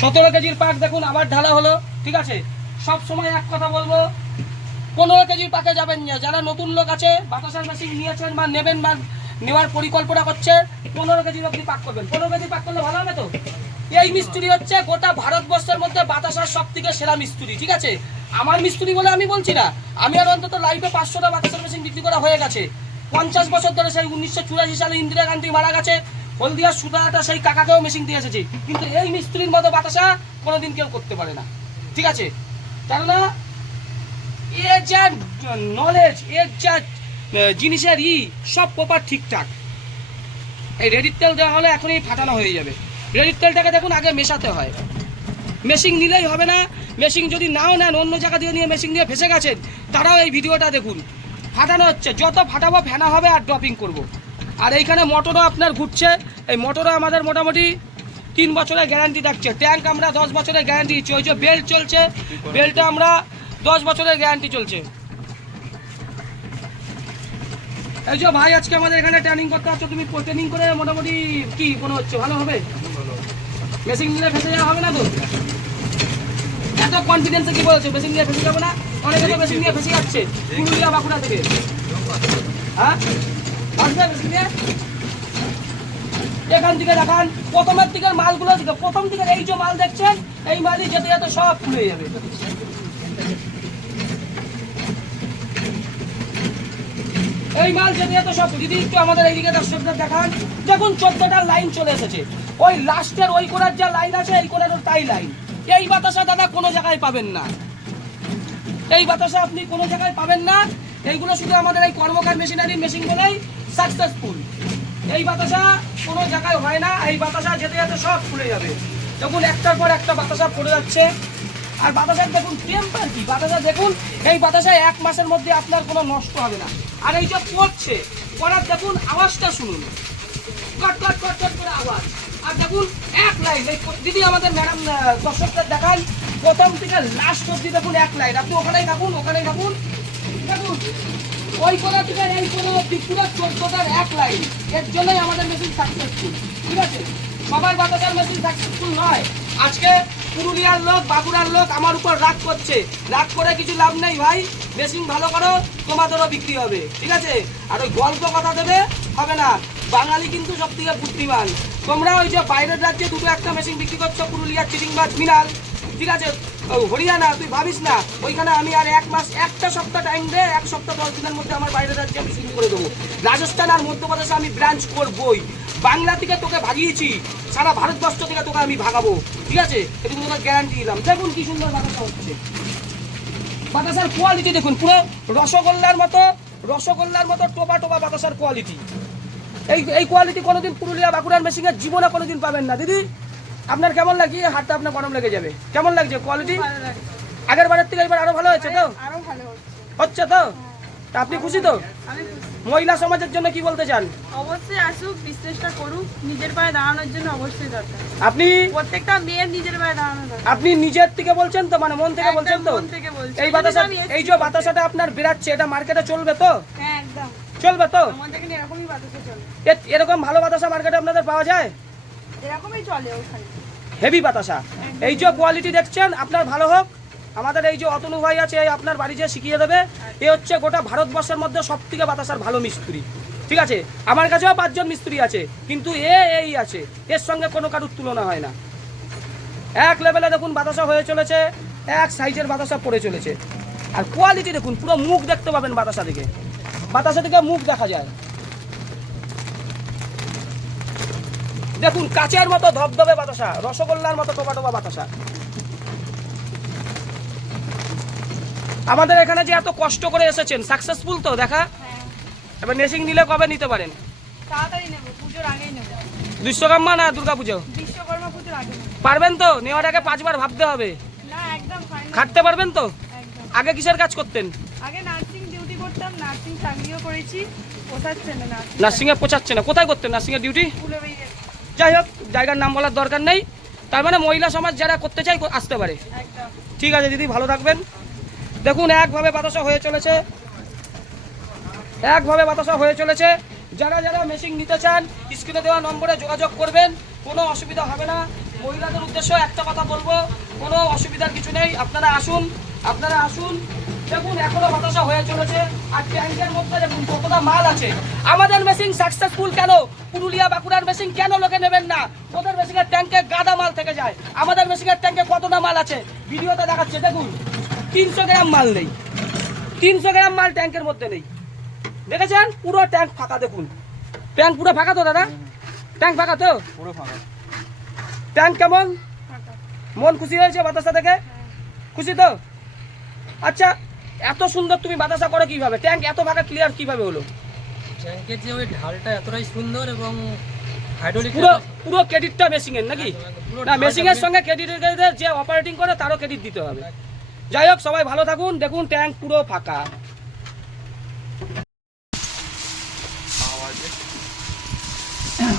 17 কেজির পাক দেখুন আবার ঢালা হলো। ঠিক আছে, সব সময় এক কথা বলবো, 15 কেজির পাকে যাবেন না। যারা নতুন লোক আছে, বাতাসার মেশিন নিয়েছেন বা নেবেন বা নেওয়ার পরিকল্পনা করছে, 15 কেজির অবধি পাক করবেন। 15 কেজি পাক করলে ভালো হবে তো। এই মিস্ত্রি হচ্ছে গোটা ভারতবর্ষের মধ্যে বাতাসার সব থেকে সেরা মিস্ত্রি। ঠিক আছে, আমার মিস্ত্রি বলে আমি বলছি না, আমি আর অন্তত লাইফে 500টা বাতাসার মেশিন বিক্রি করা হয়ে গেছে। 50 বছর ধরে, সেই 1984 সালে ইন্দিরা গান্ধী মারা গেছে, হলদিয়ার সুতাটা সেই কাকাকেও মেশিন দিয়ে এসেছে, কিন্তু এই মিস্ত্রির মতো বাতাসা কোনোদিন কেউ করতে পারে না। ঠিক আছে, কেননা এর যা নলেজ, এর যা জিনিসের সব প্রপার ঠিকঠাক। এই রেডির তেল দেওয়া হলে এখনই ফাটানো হয়ে যাবে। রেডির তেলটাকে দেখুন আগে মেশাতে হয়, মেশিন নিলেই হবে না। মেশিন যদি নাও নেন, অন্য জায়গা দিয়ে নিয়ে মেশিন দিয়ে ফেসে গেছেন, তারাও এই ভিডিওটা দেখুন। ফাটানো হচ্ছে, যত ফাটাবো ফেনা হবে আর ড্রপিং করব। আর এইখানে মোটরও আপনার ঘুরছে। এই মোটরও আমাদের মোটামুটি 3 বছরের গ্যারান্টি থাকছে। ট্যাঙ্ক আমরা 10 বছরের গ্যারান্টি দিচ্ছি। ওই যে বেল্ট চলছে, বেল্টটা আমরা 10 বছরের গ্যারান্টি চলছে। এই যে ভাই আজকে আমাদের এখানে ট্রেনিং করতে হচ্ছে, তুমি ট্রেনিং করে মোটামুটি কি মনে হচ্ছে ভালো হবে? মেশিন নিলে ফেসে যাওয়া হবে না তো? এত কনফিডেন্সে কি বলছো মেশিন নিয়ে ফেসে যাবে না? অনেকে তো মেশিন নিয়ে ফেসে যাচ্ছে পুরুলিয়া বাঁকুড়া থেকে। হ্যাঁ, আসবে মেশিন নিয়ে। এখান থেকে দেখান প্রথমের দিকের মালগুলো দিকে, প্রথম দিকের এই যে মাল দেখছেন, এই মালই যেতে যেতে সব খুলে যাবে। এই মাল যেতে যেতে সব। যদি একটু আমাদের এইদিকে দর্শকদের দেখান, দেখুন 14টা লাইন চলে এসেছে। ওই লাস্টের ওই কোণার যা লাইন আছে, এই কোণার তাই লাইন। এই বাতাসা দাদা কোনো জায়গায় পাবেন না, এই বাতাসা আপনি কোনো জায়গায় পাবেন না। এইগুলো শুধু আমাদের এই কর্মকার মেশিনারি মেশিন বলেই সাকসেসফুল। এই বাতাসা কোনো জায়গায় হয় না। এই বাতাসা যেতে যেতে সব খুলে যাবে। দেখুন একটার পর একটা বাতাসা পড়ে যাচ্ছে। আর বাতাসার দেখুন টেম্পার কি, বাতাসা দেখুন, এই বাতাসা 1 মাসের মধ্যে আপনার কোনো নষ্ট হবে না। আর এই যে পড়ছে, পড়ার দেখুন আওয়াজটা শুনুন, কট কট কট কট করে আওয়াজ। আর দেখুন এক লাইন। দিদি আমাদের ম্যাডাম দর্শকদের দেখান, প্রথম থেকে লাস্ট অব্দি দেখুন এক লাইন। আপনি ওখানেই থাকুন, ওখানেই থাকুন। দেখুন ওই কোণা থেকে এই কোণা অব্দি পুরো 14টার এক লাইন। এর জন্যই আমাদের মেশিন সাকসেসফুল। ঠিক আছে, সবাই বাতাসার মেশিন সাকসেসফুল নয়। আজকে পুরুলিয়ার লোক, বাঁকুড়ার লোক আমার উপর রাগ করছে, রাগ করে কিছু লাভ নেই ভাই। মেশিন ভালো করো, তোমাদেরও বিক্রি হবে। ঠিক আছে, আর ওই গল্প কথা দেবে হবে না। বাঙালি কিন্তু সব থেকে বুদ্ধিমান। তোমরা ওই যে বাইরের রাজ্যে দুটো একটা মেশিন বিক্রি করছো, পুরুলিয়ার চিটিংবাজ মিনাল, ঠিক আছে, হরিয়ানা, তুই ভাবিস না ওইখানে আমি আর 1 মাস, একটা সপ্তাহ টাইম দে, 1 সপ্তাহ 10 দিনের মধ্যে আমার বাইরের রাজ্যে আমি শুরু করে দেবো। রাজস্থান আর মধ্যপ্রদেশে আমি ব্রাঞ্চ করবই। বাংলা থেকে তোকে ভাগিয়েছি, সারা ভারতবর্ষ থেকে তোকে আমি ভাগাবো। ঠিক আছে, এটুকু তোকে গ্যারান্টি দিলাম। দেখুন কি সুন্দর বাতাসা হচ্ছে। বাতাসার কোয়ালিটি দেখুন, পুরো রসগোল্লার মতো টোপা টোপা বাতাসার কোয়ালিটি। এই কোয়ালিটি কোনোদিন পুরুলিয়া বাঁকুড়ার মেশিনে জীবনে কোনোদিন পাবেন না। দিদি আপনার কেমন লাগে? হাতটা আপনার গরম লেগে যাবে। কেমন লাগছে কোয়ালিটি? আগের বারের থেকে এবার আরো ভালো হয়েছে তো? আরো ভালো হচ্ছে তো? আপনি খুশি তো? মহিলা সমাজের জন্য কি বলতে চান? অবশ্যই আসুক, বিশ্বাসটা করুক, নিজের পায়ে দাঁড়ানোর জন্য অবশ্যই দরকার। আপনি প্রত্যেকটা মেয়ের নিজের পায়ে দাঁড়ানো দরকার। আপনি নিজের থেকে বলছেন তো, মানে মন থেকে বলছেন তো? মন থেকে বলছি। এই বাতাসা, এই যে বাতাসাটা আপনার বেরাচ্ছে, এটা মার্কেটে চলবে তো? হ্যাঁ একদম চলবে তো? আমাদের এখানে এরকমই বাতাসা চলে। এরকম ভালো বাতাসা মার্কেটে আপনাদের পাওয়া যায়? এরকমই চলে ওখানে, হেভি বাতাসা। এই যে কোয়ালিটি দেখছেন, আপনার ভালো হোক। আমাদের এই যে অতনু ভাই আছে, আপনার বাড়ি যে শিখিয়ে দেবে। এ হচ্ছে গোটা ভারতবর্ষের মধ্যে সব থেকে বাতাসার ভালো মিস্ত্রি। ঠিক আছে, আমার কাছেও 5 জন মিস্ত্রি আছে, কিন্তু এই আছে, এর সঙ্গে কোনো কারুর তুলনা হয় না। এক লেভেলে দেখুন বাতাসা হয়ে চলেছে, এক সাইজের বাতাসা পড়ে চলেছে। আর কোয়ালিটি দেখুন, পুরো মুখ দেখতে পাবেন বাতাসা থেকে, বাতাসা থেকে মুখ দেখা যায়। দেখুন কাচের মতো ধবধবে বাতাসা, রসগোল্লার মতো টোপা টোপা বাতাসা। আমাদের এখানে যে এত কষ্ট করে এসেছেন, সাকসেসফুল তো দেখা? এবার মেশিন নিলে কবে নিতে পারেন? তাড়াতাড়ি নেব, পুজোর আগেই নেব। বিশ্বকর্মা না দুর্গা পুজো? বিশ্বকর্মা পুজোর আগে নেব। পারবেন তো? নেওয়ার আগে 5 বার ভাবতে হবে। না একদম ফাইনাল। খাটতে পারবেন তো? একদম। আগে কিসের কাজ করতেন? আগে নার্সিং ডিউটি করতাম, নার্সিং চাকরিও করেছি। পোষাচ্ছে না নার্সিং এ পোচাচ্ছে না? কোথায় করতেন নার্সিং এর ডিউটি? স্কুলে বেরিয়ে। যাই হোক, জায়গার নাম বলার দরকার নেই। তার মানে মহিলা সমাজ যারা করতে চায় আসতে পারে। একদম। ঠিক আছে দিদি, ভালো থাকবেন। দেখুন একভাবে বাতাসা হয়ে চলেছে, একভাবে বাতাসা হয়ে চলেছে। যারা যারা মেশিন নিতে চান, স্ক্রিনে দেওয়া নম্বরে যোগাযোগ করবেন, কোনো অসুবিধা হবে না। মহিলাদের উদ্দেশ্য একটা কথা বলবো, কোনো অসুবিধার কিছু নেই, আপনারা আসুন। দেখুন এখনো বাতাসা হয়ে চলেছে। আর ট্যাঙ্কের মধ্যে দেখুন কতটা মাল আছে। আমাদের মেশিন সাকসেসফুল কেন? পুরুলিয়া বাঁকুড়ার মেশিন কেন লোকে নেবেন না? ওদের মেশিনের ট্যাঙ্কে গাদা মাল থেকে যায়, আমাদের মেশিনের ট্যাঙ্কে কতটা মাল আছে ভিডিওতে দেখাচ্ছে। দেখুন 300 গ্রাম মাল নেই, 300 গ্রাম মাল ট্যাঙ্কের মধ্যে নেই। দেখেছেন পুরো ট্যাঙ্ক ফাঁকা। দেখুন ট্যাঙ্ক পুরো ফাঁকা তো দাদা? ট্যাঙ্ক ফাঁকা তো? পুরো ফাঁকা। ট্যাঙ্ক কেমন? মন খুশি হয়েছে বাতাসা থেকে? খুশি তো? আচ্ছা, এত সুন্দর তুমি বাতাসা করে কিভাবে? ট্যাঙ্ক এত ফাঁকা ক্লিয়ার কিভাবে হলো? ট্যাঙ্কের যে ওই ঢালটা এতটাই সুন্দর এবং হাইড্রোলিক পুরো ক্রেডিটটা মেশিনের নাকি? না, মেশিনের সঙ্গে ক্রেডিটের যে অপারেটিং করে তারও ক্রেডিট দিতে হবে। যাই হোক, সবাই ভালো থাকুন। দেখুন ট্যাঙ্ক পুরো ফাঁকা।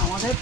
আমাদের